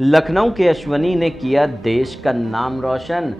लखनऊ के अश्वनी ने किया देश का नाम रोशन।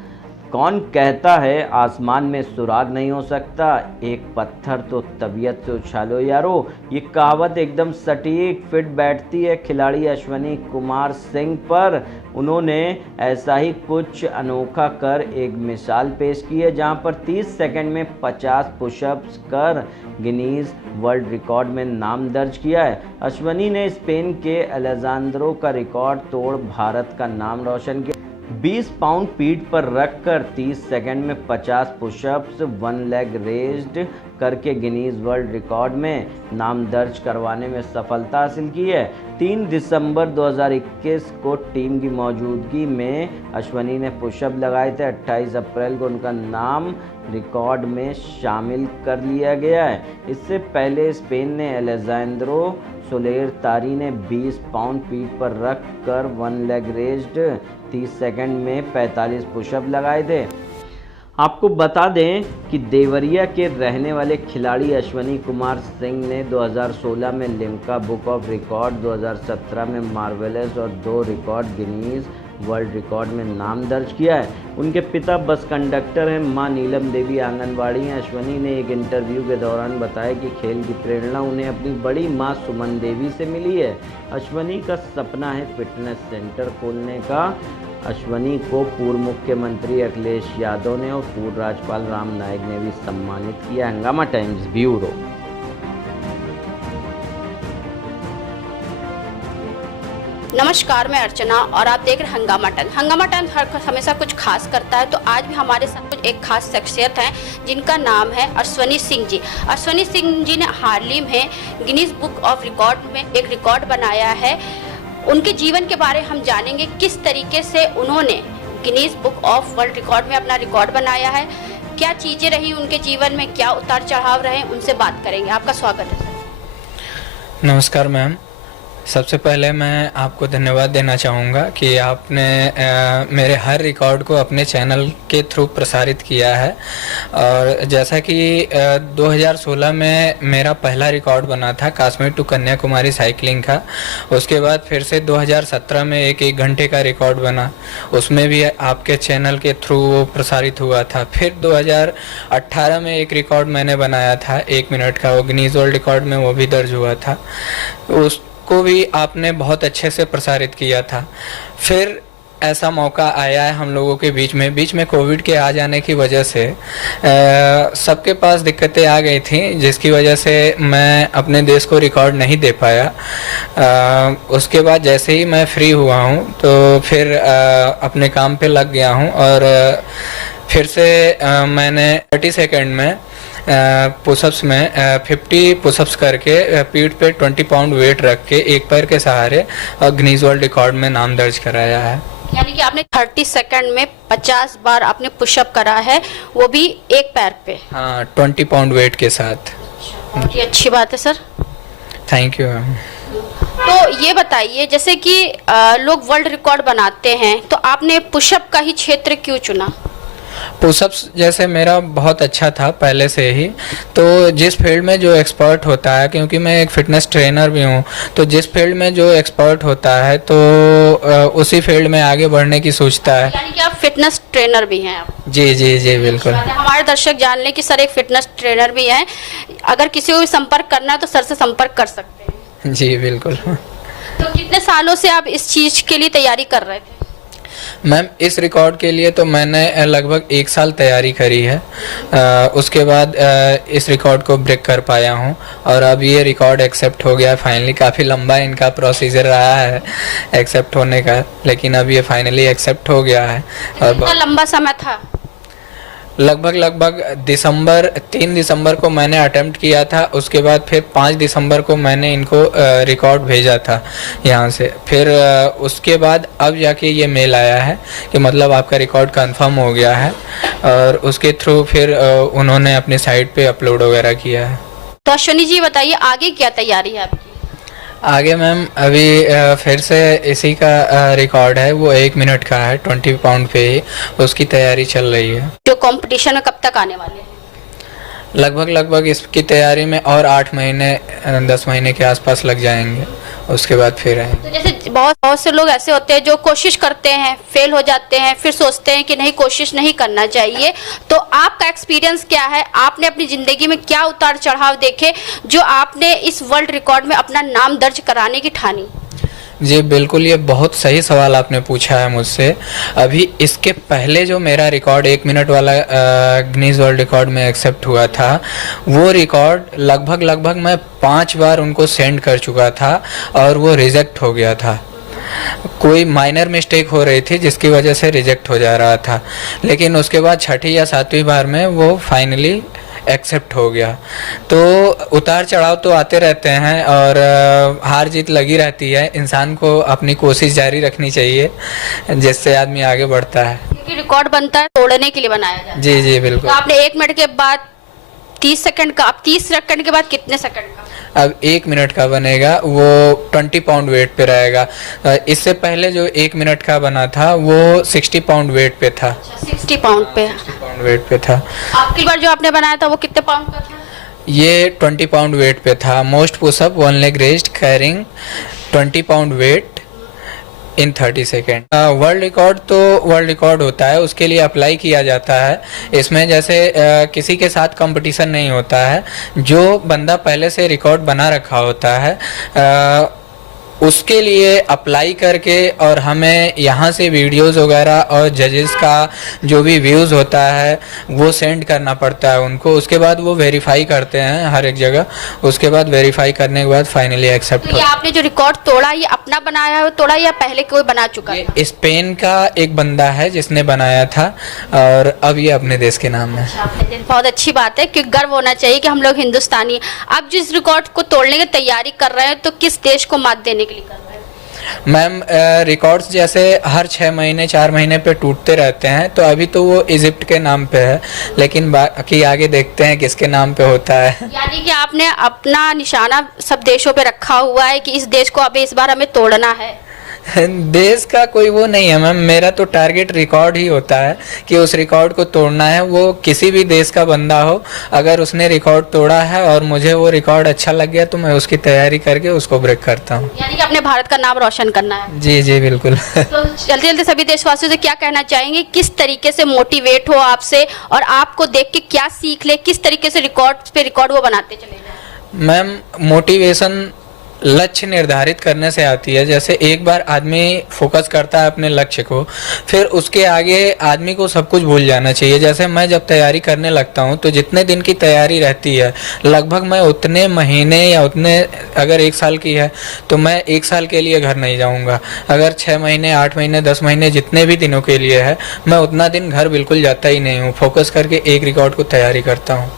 कौन कहता है आसमान में सुराग नहीं हो सकता, एक पत्थर तो तबीयत से उछालो यारो। ये कहावत एकदम सटीक फिट बैठती है खिलाड़ी अश्वनी कुमार सिंह पर। उन्होंने ऐसा ही कुछ अनोखा कर एक मिसाल पेश की है, जहां पर 30 सेकंड में 50 पुशअप्स कर गिनीज वर्ल्ड रिकॉर्ड में नाम दर्ज किया है। अश्वनी ने स्पेन के अलेजांद्रो का रिकॉर्ड तोड़ भारत का नाम रोशन किया। 20 पाउंड पीठ पर रखकर 30 सेकंड में 50 पुशअप्स वन लेग रेज्ड करके गिनीज वर्ल्ड रिकॉर्ड में नाम दर्ज करवाने में सफलता हासिल की है। 3 दिसंबर 2021 को टीम की मौजूदगी में अश्वनी ने पुशअप लगाए थे। 28 अप्रैल को उनका नाम रिकॉर्ड में शामिल कर लिया गया है। इससे पहले स्पेन ने अलेजांद्रो सोलेर तारी ने 20 पाउंड पीठ पर रख कर वन लेग रेज्ड 30 सेकंड में 45 पुशअप लगाए थे। आपको बता दें कि देवरिया के रहने वाले खिलाड़ी अश्वनी कुमार सिंह ने 2016 में लिम्का बुक ऑफ रिकॉर्ड, 2017 में मार्वेलस और 2 रिकॉर्ड गिनीज वर्ल्ड रिकॉर्ड में नाम दर्ज किया है। उनके पिता बस कंडक्टर हैं, मां नीलम देवी आंगनवाड़ी हैं। अश्वनी ने एक इंटरव्यू के दौरान बताया कि खेल की प्रेरणा उन्हें अपनी बड़ी मां सुमन देवी से मिली है। अश्वनी का सपना है फिटनेस सेंटर खोलने का। अश्वनी को पूर्व मुख्यमंत्री अखिलेश यादव ने और पूर्व राज्यपाल राम नाईक ने भी सम्मानित किया। हंगामा टाइम्स ब्यूरो। नमस्कार, मैं अर्चना और आप देख रहे हैं हंगामा टाइम्स। हंगामा टाइम्स हमेशा कुछ खास करता है, तो आज भी हमारे साथ कुछ एक खास शख्सियत हैं जिनका नाम है अश्वनी सिंह जी। अश्वनी सिंह जी ने हाल ही में गिनीज बुक ऑफ रिकॉर्ड में एक रिकॉर्ड बनाया है। उनके जीवन के बारे में हम जानेंगे, किस तरीके से उन्होंने Guinness book of world record में अपना रिकॉर्ड बनाया है, क्या चीज़ें रही उनके जीवन में, क्या उतार चढ़ाव रहे, उनसे बात करेंगे। आपका स्वागत है सर। नमस्कार मैम, सबसे पहले मैं आपको धन्यवाद देना चाहूँगा कि आपने मेरे हर रिकॉर्ड को अपने चैनल के थ्रू प्रसारित किया है। और जैसा कि 2016 में मेरा पहला रिकॉर्ड बना था कश्मीर टू कन्याकुमारी साइकिलिंग का। उसके बाद फिर से 2017 में एक घंटे का रिकॉर्ड बना, उसमें भी आपके चैनल के थ्रू वो प्रसारित हुआ था। फिर 2018 में एक रिकॉर्ड मैंने बनाया था 1 मिनट का, वो गिनीज वर्ल्ड रिकॉर्ड में वो भी दर्ज हुआ था। उसको भी आपने बहुत अच्छे से प्रसारित किया था। फिर ऐसा मौका आया है हम लोगों के बीच में कोविड के आ जाने की वजह से सबके पास दिक्कतें आ गई थी, जिसकी वजह से मैं अपने देश को रिकॉर्ड नहीं दे पाया। उसके बाद जैसे ही मैं फ्री हुआ हूँ तो फिर अपने काम पे लग गया हूँ और फिर से मैंने 30 सेकंड में पुशअप्स में 50 पुशअप्स करके पीठ पे 20 पाउंड वेट रख के एक पैर के सहारे गिनीज वर्ल्ड रिकॉर्ड में नाम दर्ज कराया है। यानी कि आपने 30 सेकंड में 50 बार आपने पुशअप करा है, वो भी एक पैर पे। हाँ, 20 पाउंड वेट के साथ। बहुत ही अच्छी बात है सर। Thank you ma'am. तो ये बताइए, जैसे कि लोग वर्ल्ड रिकॉर्ड बनाते हैं, तो आपने पुशअप का ही क्षेत्र क्यों चुना? पुशअप्स जैसे मेरा बहुत अच्छा था पहले से ही, तो जिस फील्ड में जो एक्सपर्ट होता है, क्योंकि मैं एक फिटनेस ट्रेनर भी हूँ, तो जिस फील्ड में जो एक्सपर्ट होता है तो उसी फील्ड में आगे बढ़ने की सोचता है। यानी कि आप फिटनेस ट्रेनर भी हैं आप? जी जी जी बिल्कुल। हमारे दर्शक जान लें कि सर एक फिटनेस ट्रेनर भी हैं। अगर किसी को भी संपर्क करना है तो सर से संपर्क कर सकते हैं। जी बिल्कुल। तो कितने सालों से आप इस चीज़ के लिए तैयारी कर रहे थे? मैम, इस रिकॉर्ड के लिए तो मैंने लगभग 1 साल तैयारी करी है। उसके बाद इस रिकॉर्ड को ब्रेक कर पाया हूँ और अब ये रिकॉर्ड एक्सेप्ट हो गया फाइनली। काफ़ी लंबा इनका प्रोसीजर रहा है एक्सेप्ट होने का, लेकिन अब ये फाइनली एक्सेप्ट हो गया है। और कितना लंबा समय था? लगभग 3 दिसंबर को मैंने अटेम्प्ट किया था। उसके बाद फिर 5 दिसंबर को मैंने इनको रिकॉर्ड भेजा था यहाँ से। फिर उसके बाद अब जाके ये मेल आया है कि मतलब आपका रिकॉर्ड कंफर्म हो गया है, और उसके थ्रू फिर उन्होंने अपनी साइट पे अपलोड वगैरह किया है। तो अश्वनी जी बताइए, आगे क्या तैयारी है आपकी? आगे मैम अभी फिर से इसी का रिकॉर्ड है, वो 1 मिनट का है 20 पाउंड पे ही, उसकी तैयारी चल रही है। जो कंपटीशन में कब तक आने वाले हैं? लगभग इसकी तैयारी में और 8 महीने 10 महीने के आसपास लग जाएंगे। उसके बाद फिर आएंगे। तो जैसे बहुत बहुत से लोग ऐसे होते हैं जो कोशिश करते हैं, फेल हो जाते हैं, फिर सोचते हैं कि नहीं, कोशिश नहीं करना चाहिए। तो आपका एक्सपीरियंस क्या है? आपने अपनी ज़िंदगी में क्या उतार चढ़ाव देखे जो आपने इस वर्ल्ड रिकॉर्ड में अपना नाम दर्ज कराने की ठानी? जी बिल्कुल, ये बहुत सही सवाल आपने पूछा है मुझसे। अभी इसके पहले जो मेरा रिकॉर्ड 1 मिनट वाला गिनीज वर्ल्ड रिकॉर्ड में एक्सेप्ट हुआ था, वो रिकॉर्ड लगभग मैं 5 बार उनको सेंड कर चुका था और वो रिजेक्ट हो गया था। कोई माइनर मिस्टेक हो रही थी जिसकी वजह से रिजेक्ट हो जा रहा था, लेकिन उसके बाद 6ठी या 7वीं बार में वो फाइनली एक्सेप्ट हो गया। तो उतार चढ़ाव तो आते रहते हैं और हार जीत लगी रहती है। इंसान को अपनी कोशिश जारी रखनी चाहिए, जिससे आदमी आगे बढ़ता है। क्योंकि रिकॉर्ड बनता है तोड़ने के लिए बनाया जाता है। जी जी बिल्कुल। तो आपने 1 मिनट के बाद 30 सेकंड का, अब 30 सेकंड के बाद कितने सेकंड का? अब 1 मिनट का बनेगा, वो 20 पाउंड वेट पे रहेगा। इससे पहले जो 1 मिनट का बना था वो 60 पाउंड वेट पे था। 60 पाउंड पे? 60 पाउंड वेट पे था। आपकी बार जो आपने बनाया था वो कितने पाउंड का था? ये 20 पाउंड वेट पे था। Most pushup 1 leg rest carrying 20 pound weight in 30 second. World record तो वर्ल्ड रिकॉर्ड होता है, उसके लिए अप्लाई किया जाता है। इसमें जैसे किसी के साथ कंपटीशन नहीं होता है। जो बंदा पहले से रिकॉर्ड बना रखा होता है उसके लिए अप्लाई करके और हमें यहाँ से वीडियोस वगैरह और जजेस का जो भी व्यूज़ होता है वो सेंड करना पड़ता है उनको। उसके बाद वो वेरीफाई करते हैं हर एक जगह। उसके बाद वेरीफाई करने के बाद फाइनली एक्सेप्ट तो ये आपने जो रिकॉर्ड तोड़ा, ये अपना बनाया है तोड़ा या पहले कोई बना चुका है? ये स्पेन का एक बंदा है जिसने बनाया था और अब ये अपने देश के नाम है। बहुत अच्छी बात है, क्योंकि गर्व होना चाहिए कि हम लोग हिंदुस्तानी। आप जिस रिकॉर्ड को तोड़ने की तैयारी कर रहे हैं तो किस देश को मात देने के लिए कर रहे हैं? मैम रिकॉर्ड्स जैसे हर 6 महीने 4 महीने पे टूटते रहते हैं, तो अभी तो वो इजिप्ट के नाम पे है, लेकिन बाकी आगे देखते हैं किसके नाम पे होता है। यानी कि आपने अपना निशाना सब देशों पे रखा हुआ है कि इस देश को अब इस बार हमें तोड़ना है। देश का कोई वो नहीं है मैम, मेरा तो टारगेट रिकॉर्ड ही होता है कि उस रिकॉर्ड को तोड़ना है। वो किसी भी देश का बंदा हो, अगर उसने रिकॉर्ड तोड़ा है और मुझे वो रिकॉर्ड अच्छा लग गया तो मैं उसकी तैयारी करके उसको ब्रेक करता हूँ। यानी कि अपने भारत का नाम रोशन करना है। जी जी बिल्कुल। तो जल्दी जल्दी सभी देशवासियों से क्या कहना चाहेंगे, किस तरीके से मोटिवेट हो आपसे और आपको देख के क्या सीख ले, किस तरीके से रिकॉर्ड पे रिकॉर्ड वो बनाते चले जाए? मैम मोटिवेशन लक्ष्य निर्धारित करने से आती है। जैसे एक बार आदमी फोकस करता है अपने लक्ष्य को, फिर उसके आगे आदमी को सब कुछ भूल जाना चाहिए। जैसे मैं जब तैयारी करने लगता हूँ तो जितने दिन की तैयारी रहती है लगभग मैं उतने महीने या उतने, अगर 1 साल की है तो मैं 1 साल के लिए घर नहीं जाऊँगा। अगर 6 महीने 8 महीने 10 महीने जितने भी दिनों के लिए है, मैं उतना दिन घर बिल्कुल जाता ही नहीं हूँ। फोकस करके एक रिकॉर्ड को तैयारी करता हूँ।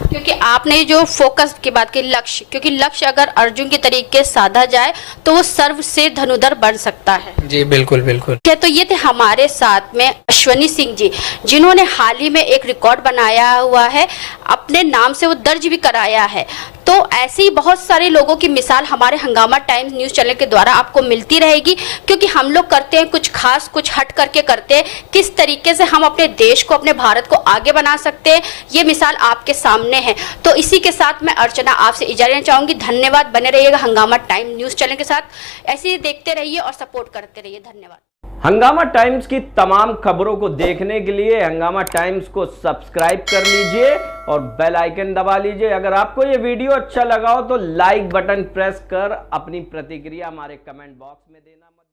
क्योंकि आपने जो फोकस की बात की, लक्ष्य, क्योंकि लक्ष्य अगर अर्जुन के तरीके साधा जाए तो वो सर्व से धनुधर बन सकता है। जी बिल्कुल बिल्कुल। तो ये थे हमारे साथ में अश्वनी सिंह जी, जिन्होंने हाल ही में एक रिकॉर्ड बनाया हुआ है, अपने नाम से वो दर्ज भी कराया है। तो ऐसे ही बहुत सारे लोगों की मिसाल हमारे हंगामा टाइम्स न्यूज़ चैनल के द्वारा आपको मिलती रहेगी, क्योंकि हम लोग करते हैं कुछ खास, कुछ हट करके करते हैं। किस तरीके से हम अपने देश को, अपने भारत को आगे बना सकते हैं, ये मिसाल आपके सामने है। तो इसी के साथ मैं अर्चना आपसे इजाज़त लेना चाहूँगी। धन्यवाद, बने रहिएगा हंगामा टाइम्स न्यूज़ चैनल के साथ। ऐसे ही देखते रहिए और सपोर्ट करते रहिए। धन्यवाद। हंगामा टाइम्स की तमाम खबरों को देखने के लिए हंगामा टाइम्स को सब्सक्राइब कर लीजिए और बेल आइकन दबा लीजिए। अगर आपको ये वीडियो अच्छा लगा हो तो लाइक बटन प्रेस कर अपनी प्रतिक्रिया हमारे कमेंट बॉक्स में देना मत